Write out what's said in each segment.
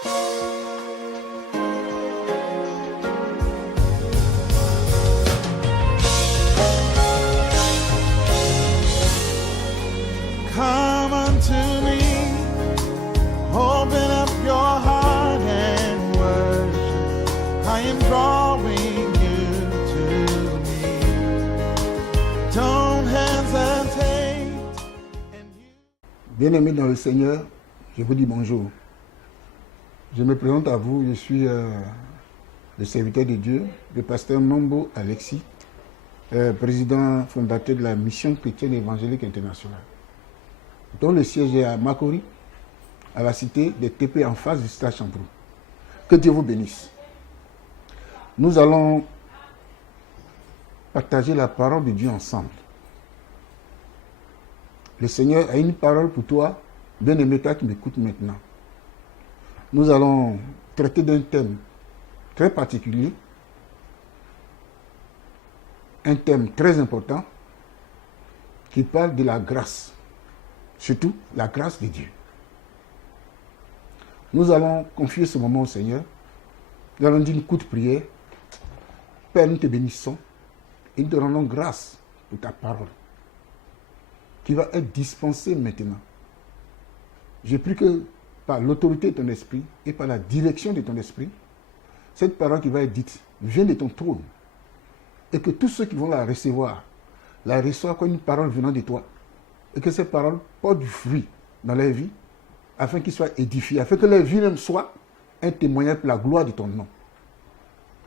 Come unto me, open up your heart and worship. I am drawing you to me. Don't hesitate. Bien-aimés dans le Seigneur, je vous dis bonjour. Je me présente à vous, je suis le serviteur de Dieu, le pasteur Nombo Alexis, président fondateur de la Mission chrétienne évangélique internationale, dont le siège est à Makori, à la cité des TP en face du stade Champrou. Que Dieu vous bénisse. Nous allons partager la parole de Dieu ensemble. Le Seigneur a une parole pour toi, bien-aimé, toi qui m'écoutes maintenant. Nous allons traiter d'un thème très particulier, un thème très important qui parle de la grâce, surtout la grâce de Dieu. Nous allons confier ce moment au Seigneur. Nous allons dire une courte prière. Père, nous te bénissons et nous te rendons grâce pour ta parole qui va être dispensée maintenant. Je prie que par l'autorité de ton esprit et par la direction de ton esprit, cette parole qui va être dite vient de ton trône et que tous ceux qui vont la reçoivent comme une parole venant de toi et que cette parole porte du fruit dans leur vie afin qu'ils soient édifiés, afin que leur vie même soit un témoignage pour la gloire de ton nom.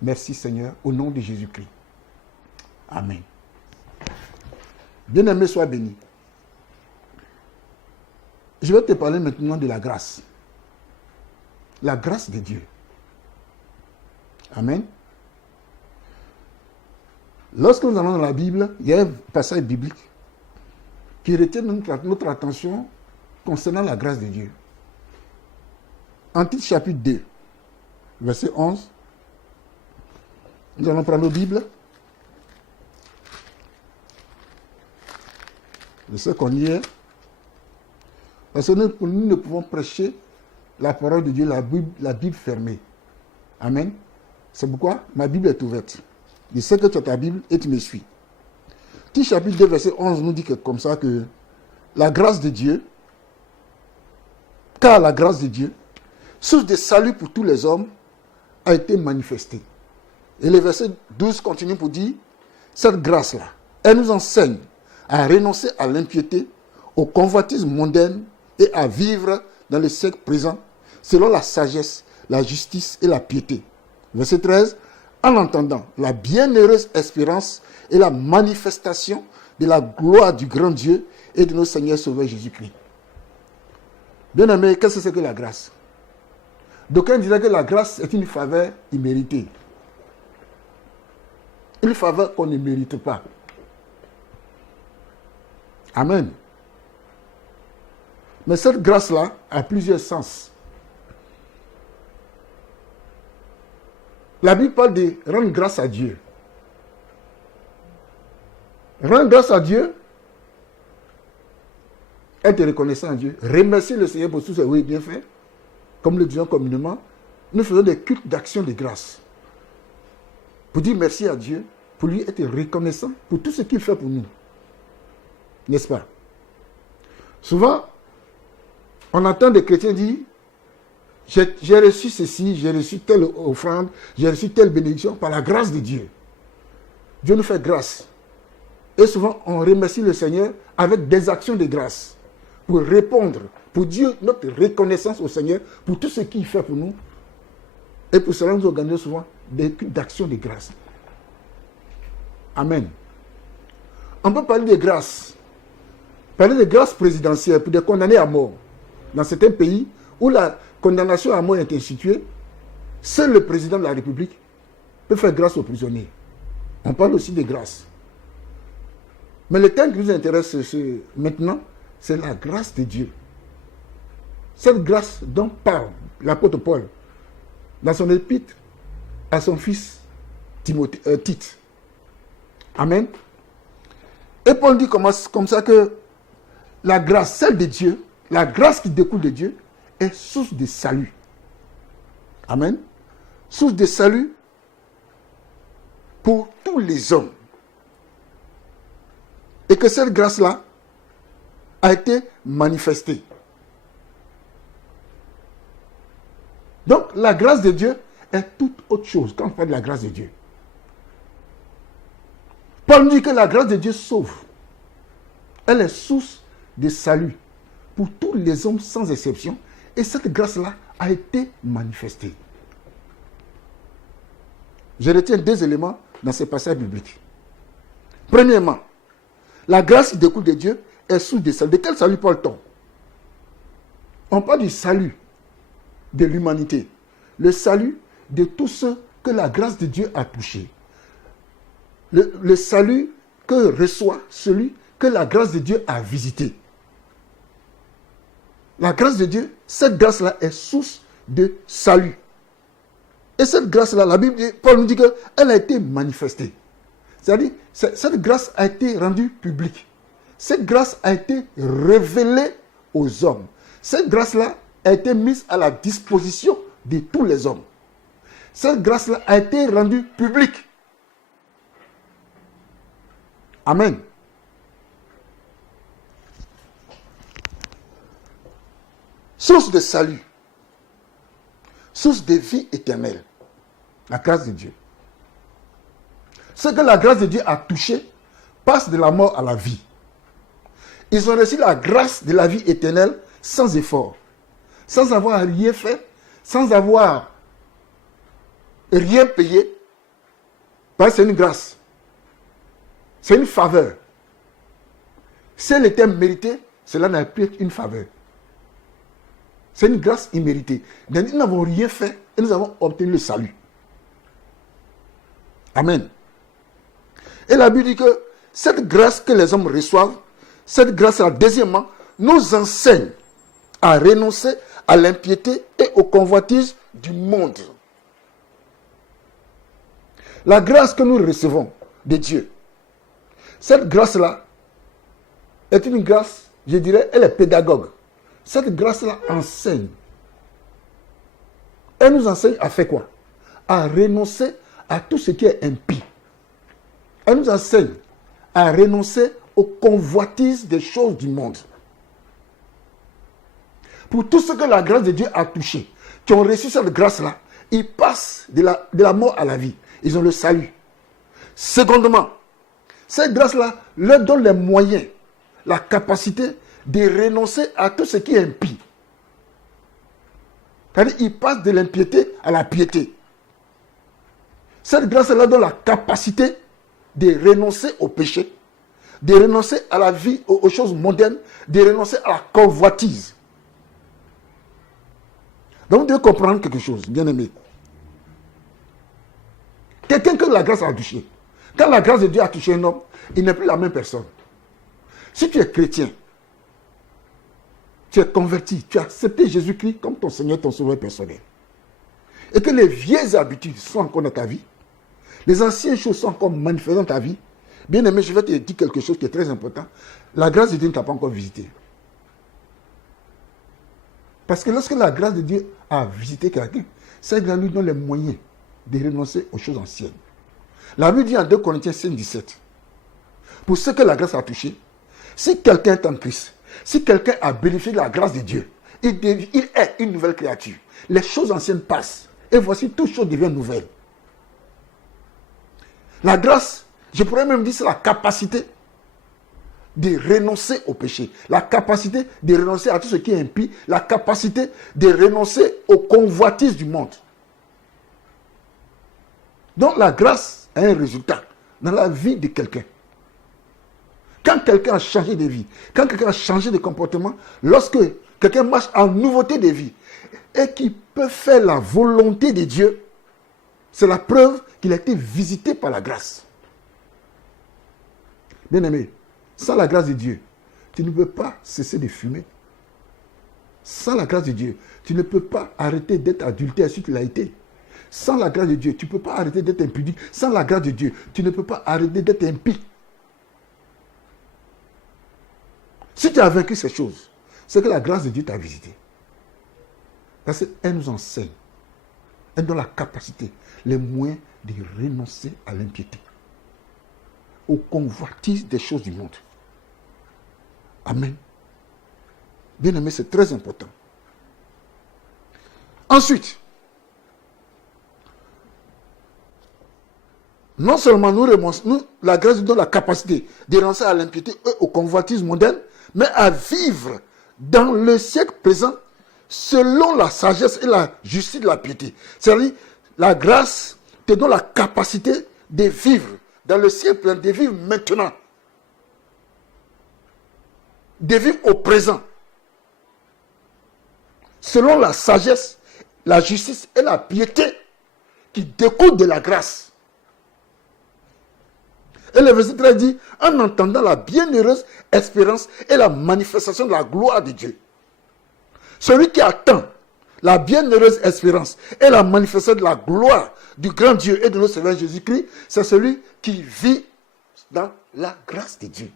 Merci Seigneur, au nom de Jésus-Christ. Amen. Bien-aimé, sois béni. Je vais te parler maintenant de la grâce. La grâce de Dieu. Amen. Lorsque nous allons dans la Bible, il y a un passage biblique qui retient notre attention concernant la grâce de Dieu. En Tite chapitre 2, verset 11, nous allons prendre nos Bibles. Je sais qu'on y est. Parce que nous ne pouvons prêcher la parole de Dieu, la Bible fermée. Amen. C'est pourquoi ma Bible est ouverte. Je sais que tu as ta Bible et tu me suis. Tite chapitre 2, verset 11 nous dit que, comme ça que la grâce de Dieu, car la grâce de Dieu, source de salut pour tous les hommes, a été manifestée. Et le verset 12 continue pour dire, cette grâce-là, elle nous enseigne à renoncer à l'impiété, au convoitisme mondain et à vivre dans le siècle présent selon la sagesse, la justice et la piété. Verset 13, en entendant la bienheureuse espérance et la manifestation de la gloire du grand Dieu et de notre Seigneur Sauveur Jésus-Christ. Bien-aimé, qu'est-ce que c'est que la grâce? D'aucuns diraient que la grâce est une faveur imméritée. Une faveur qu'on ne mérite pas. Amen. Mais cette grâce-là a plusieurs sens. La Bible parle de rendre grâce à Dieu. Rendre grâce à Dieu, être reconnaissant à Dieu, remercier le Seigneur pour tout ce qu'il a bien fait, comme le disons communément, nous faisons des cultes d'action de grâce. Pour dire merci à Dieu, pour lui être reconnaissant pour tout ce qu'il fait pour nous. N'est-ce pas? Souvent, on entend des chrétiens dire, j'ai reçu ceci, j'ai reçu telle offrande, j'ai reçu telle bénédiction par la grâce de Dieu. Dieu nous fait grâce. Et souvent, on remercie le Seigneur avec des actions de grâce pour répondre, pour dire notre reconnaissance au Seigneur pour tout ce qu'il fait pour nous. Et pour cela, nous organisons souvent des actions de grâce. Amen. On peut parler de grâce. Parler de grâce présidentielle pour des condamnés à mort. Dans certains pays où la condamnation à mort est instituée, seul le président de la République peut faire grâce aux prisonniers. On parle aussi de grâce. Mais le thème qui nous intéresse maintenant, c'est la grâce de Dieu. Cette grâce dont parle l'apôtre Paul dans son épître à son fils Tite. Amen. Et Paul dit comme ça que la grâce, celle de Dieu, la grâce qui découle de Dieu, est source de salut. Amen. Source de salut pour tous les hommes. Et que cette grâce-là a été manifestée. Donc, la grâce de Dieu est toute autre chose quand on parle de la grâce de Dieu. Paul nous dit que la grâce de Dieu sauve. Elle est source de salut pour tous les hommes sans exception. Et cette grâce-là a été manifestée. Je retiens 2 éléments dans ces passages bibliques. Premièrement, la grâce qui découle de Dieu est source de salut. De quel salut parle-t-on? On parle du salut de l'humanité. Le salut de tous ceux que la grâce de Dieu a touchés. Le salut que reçoit celui que la grâce de Dieu a visité. La grâce de Dieu, cette grâce-là est source de salut. Et cette grâce-là, la Bible dit, Paul nous dit qu'elle a été manifestée. C'est-à-dire, cette grâce a été rendue publique. Cette grâce a été révélée aux hommes. Cette grâce-là a été mise à la disposition de tous les hommes. Cette grâce-là a été rendue publique. Amen. Source de salut. Source de vie éternelle. La grâce de Dieu. Ce que la grâce de Dieu a touché passe de la mort à la vie. Ils ont reçu la grâce de la vie éternelle sans effort, sans avoir rien fait, sans avoir rien payé. Parce que c'est une grâce. C'est une faveur. Si elle était méritée, cela n'a pu être une faveur. C'est une grâce imméritée. Donc, nous n'avons rien fait et nous avons obtenu le salut. Amen. Et la Bible dit que cette grâce que les hommes reçoivent, cette grâce-là, deuxièmement, nous enseigne à renoncer à l'impiété et aux convoitises du monde. La grâce que nous recevons de Dieu, cette grâce-là est une grâce, je dirais, elle est pédagogue. Cette grâce-là enseigne. Elle nous enseigne à faire quoi? À renoncer à tout ce qui est impie. Elle nous enseigne à renoncer aux convoitises des choses du monde. Pour tout ce que la grâce de Dieu a touché, qui ont reçu cette grâce-là, ils passent de la mort à la vie. Ils ont le salut. Secondement, cette grâce-là leur donne les moyens, la capacité de renoncer à tout ce qui est impie. C'est-à-dire qu'ils passent de l'impiété à la piété. Cette grâce-là donne la capacité de renoncer au péché, de renoncer à la vie, aux choses mondaines, de renoncer à la convoitise. Donc, vous devez comprendre quelque chose, bien aimé. Quelqu'un que la grâce a touché, quand la grâce de Dieu a touché un homme, il n'est plus la même personne. Si tu es chrétien, tu es converti, tu as accepté Jésus-Christ comme ton Seigneur, ton Sauveur personnel, et que les vieilles habitudes sont encore dans ta vie, les anciennes choses sont encore manifestées dans ta vie, bien aimé, je vais te dire quelque chose qui est très important. La grâce de Dieu ne t'a pas encore visité. Parce que lorsque la grâce de Dieu a visité quelqu'un, ça lui donne les moyens de renoncer aux choses anciennes. La Bible dit en 2 Corinthiens 5, 17, pour ce que la grâce a touché, si quelqu'un est en Christ, si quelqu'un a bénéficié de la grâce de Dieu, il est une nouvelle créature. Les choses anciennes passent. Et voici, toutes choses deviennent nouvelles. La grâce, je pourrais même dire, c'est la capacité de renoncer au péché. La capacité de renoncer à tout ce qui est impie. La capacité de renoncer aux convoitises du monde. Donc la grâce a un résultat dans la vie de quelqu'un. Quand quelqu'un a changé de vie, quand quelqu'un a changé de comportement, lorsque quelqu'un marche en nouveauté de vie et qui peut faire la volonté de Dieu, c'est la preuve qu'il a été visité par la grâce. Bien-aimé, sans la grâce de Dieu, tu ne peux pas cesser de fumer. Sans la grâce de Dieu, tu ne peux pas arrêter d'être adultère si tu l'as été. Sans la grâce de Dieu, tu ne peux pas arrêter d'être impudique. Sans la grâce de Dieu, tu ne peux pas arrêter d'être impie. Si tu as vaincu ces choses, c'est que la grâce de Dieu t'a visité. Parce qu'elle nous enseigne elle donne la capacité, les moyens de renoncer à l'impiété, aux convoitises des choses du monde. Amen. Bien aimé, c'est très important. Ensuite, non seulement la grâce nous donne la capacité de renoncer à l'impiété et aux convoitises mondaines, mais à vivre dans le siècle présent selon la sagesse et la justice de la piété. C'est-à-dire, la grâce te donne la capacité de vivre dans le siècle présent, de vivre maintenant, de vivre au présent, selon la sagesse, la justice et la piété qui découlent de la grâce. Et le verset 13 dit, en entendant la bienheureuse espérance et la manifestation de la gloire de Dieu. Celui qui attend la bienheureuse espérance et la manifestation de la gloire du grand Dieu et de notre Seigneur Jésus-Christ, c'est celui qui vit dans la grâce de Dieu.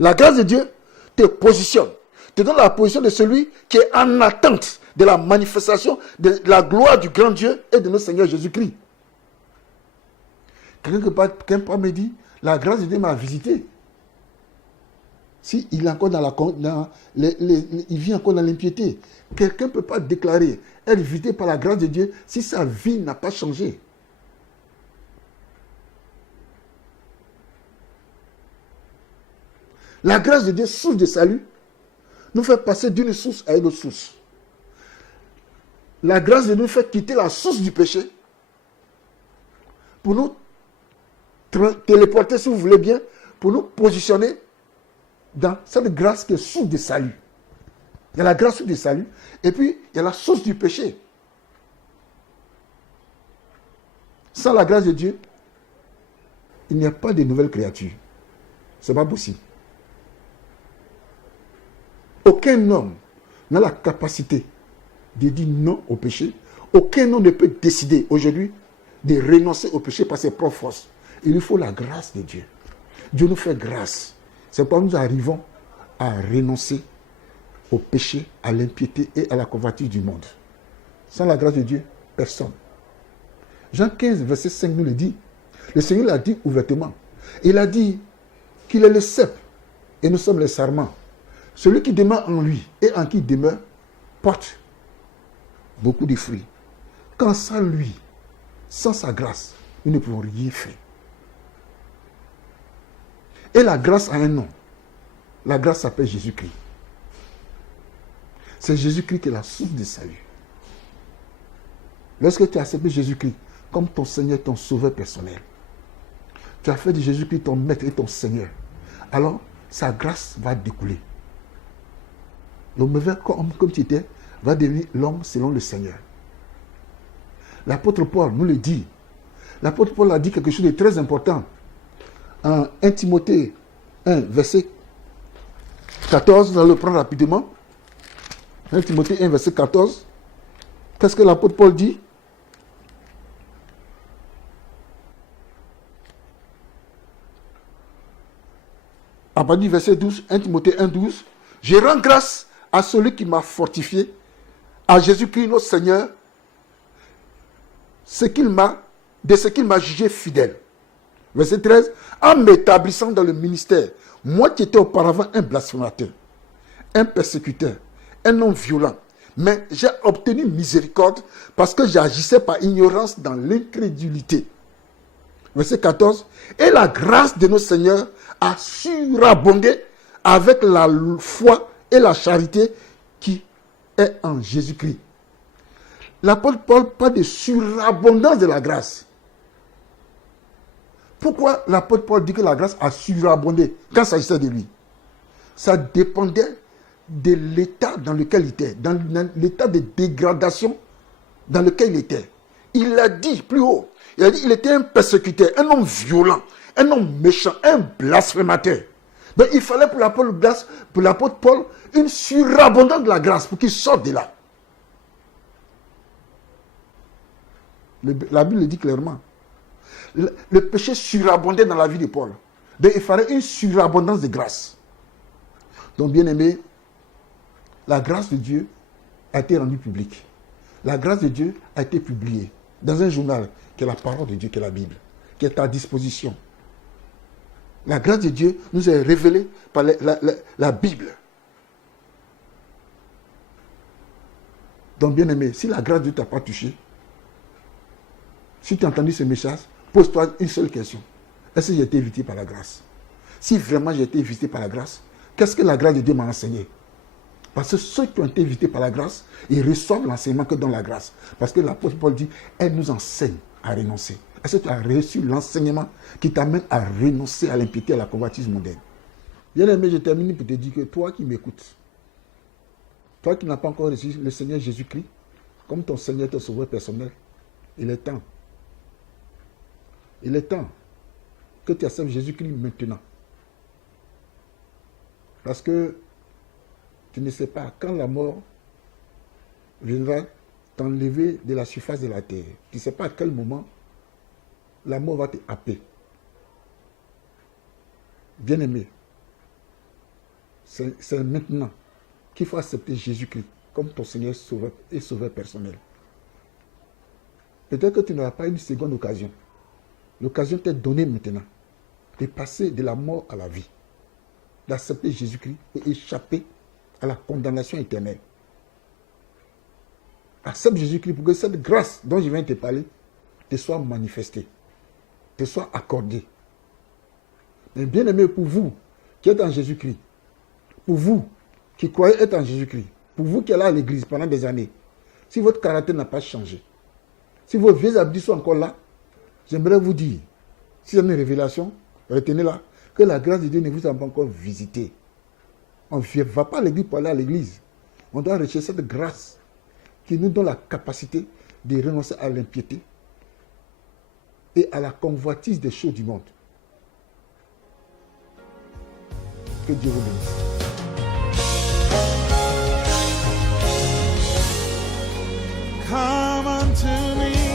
La grâce de Dieu te positionne, te donne la position de celui qui est en attente de la manifestation de la gloire du grand Dieu et de notre Seigneur Jésus-Christ. Quelqu'un me dit, la grâce de Dieu m'a visité. Si il est encore il vit encore dans l'impiété, quelqu'un ne peut pas déclarer être visité par la grâce de Dieu si sa vie n'a pas changé. La grâce de Dieu, source de salut, nous fait passer d'une source à une autre source. La grâce de Dieu nous fait quitter la source du péché pour nous téléporter, si vous voulez bien, pour nous positionner dans cette grâce qui est source de salut. Il y a la grâce source du salut, et puis il y a la source du péché. Sans la grâce de Dieu, il n'y a pas de nouvelles créatures. Ce n'est pas possible. Aucun homme n'a la capacité de dire non au péché. Aucun homme ne peut décider aujourd'hui de renoncer au péché par ses propres forces. Il lui faut la grâce de Dieu. Dieu nous fait grâce. C'est pourquoi nous arrivons à renoncer au péché, à l'impiété et à la convoitise du monde. Sans la grâce de Dieu, personne. Jean 15, verset 5 nous le dit. Le Seigneur l'a dit ouvertement. Il a dit qu'il est le cep et nous sommes les sarments. Celui qui demeure en lui et en qui il demeure porte beaucoup de fruits. Quand sans lui, sans sa grâce, nous ne pouvons rien faire. Et la grâce a un nom. La grâce s'appelle Jésus-Christ. C'est Jésus-Christ qui est la source du salut. Lorsque tu as accepté Jésus-Christ comme ton Seigneur, ton Sauveur personnel, tu as fait de Jésus-Christ ton Maître et ton Seigneur, alors sa grâce va découler. Le mauvais homme comme tu étais va devenir l'homme selon le Seigneur. L'apôtre Paul nous le dit. L'apôtre Paul a dit quelque chose de très important. En 1 Timothée 1, verset 14, nous allons le prendre rapidement. 1 Timothée 1, verset 14. Qu'est-ce que l'apôtre Paul dit? À partir du verset 12, 1 Timothée 1, 12. Je rends grâce à celui qui m'a fortifié, à Jésus-Christ notre Seigneur, de ce qu'il m'a jugé fidèle. Verset 13. En m'établissant dans le ministère, moi qui étais auparavant un blasphémateur, un persécuteur, un homme violent, mais j'ai obtenu miséricorde parce que j'agissais par ignorance dans l'incrédulité. Verset 14. Et la grâce de notre Seigneur a surabondé avec la foi et la charité qui est en Jésus-Christ. L'apôtre Paul parle de surabondance de la grâce. Pourquoi l'apôtre Paul dit que la grâce a surabondé quand il s'agissait de lui? Ça dépendait de l'état dans lequel il était, dans l'état de dégradation dans lequel il était. Il l'a dit plus haut. Il a dit qu'il était un persécuteur, un homme violent, un homme méchant, un blasphémateur. Donc il fallait pour l'apôtre Paul une surabondance de la grâce pour qu'il sorte de là. La Bible le dit clairement. Le péché surabondait dans la vie de Paul. Donc il fallait une surabondance de grâce. Donc bien aimé, la grâce de Dieu a été rendue publique. La grâce de Dieu a été publiée dans un journal qui est la parole de Dieu, qui est la Bible, qui est à disposition. La grâce de Dieu nous est révélée par la Bible. Donc, bien-aimé, si la grâce de Dieu ne t'a pas touché, si tu as entendu ce message, pose-toi une seule question. Est-ce que j'ai été visité par la grâce? Si vraiment j'ai été visité par la grâce, qu'est-ce que la grâce de Dieu m'a enseigné? Parce que ceux qui ont été visités par la grâce, ils reçoivent l'enseignement que dans la grâce. Parce que l'apôtre Paul dit, elle nous enseigne à renoncer. Est-ce que tu as reçu l'enseignement qui t'amène à renoncer à l'impiété, à la convoitise mondaine? Bien aimé, je termine pour te dire que toi qui m'écoutes, toi qui n'as pas encore reçu le Seigneur Jésus-Christ comme ton Seigneur, ton sauveur personnel, il est temps. Il est temps que tu acceptes Jésus-Christ maintenant. Parce que tu ne sais pas quand la mort viendra t'enlever de la surface de la terre. Tu ne sais pas à quel moment la mort va te happer. Bien-aimé, c'est maintenant qu'il faut accepter Jésus-Christ comme ton Seigneur sauveur et sauveur personnel. Peut-être que tu n'auras pas une seconde occasion. L'occasion t'est donnée maintenant de passer de la mort à la vie, d'accepter Jésus-Christ et échapper à la condamnation éternelle. Accepte Jésus-Christ pour que cette grâce dont je viens de te parler te soit manifestée, te soit accordée. Mais bien aimé, pour vous qui êtes en Jésus-Christ, pour vous qui croyez être en Jésus-Christ, pour vous qui allez à l'église pendant des années, si votre caractère n'a pas changé, si vos vieilles habitudes sont encore là, j'aimerais vous dire, si c'est une révélation, retenez-la, que la grâce de Dieu ne vous a pas encore visité. On ne va pas à l'église pour aller à l'église. On doit rechercher cette grâce qui nous donne la capacité de renoncer à l'impiété et à la convoitise des choses du monde. Que Dieu vous bénisse. Come unto me.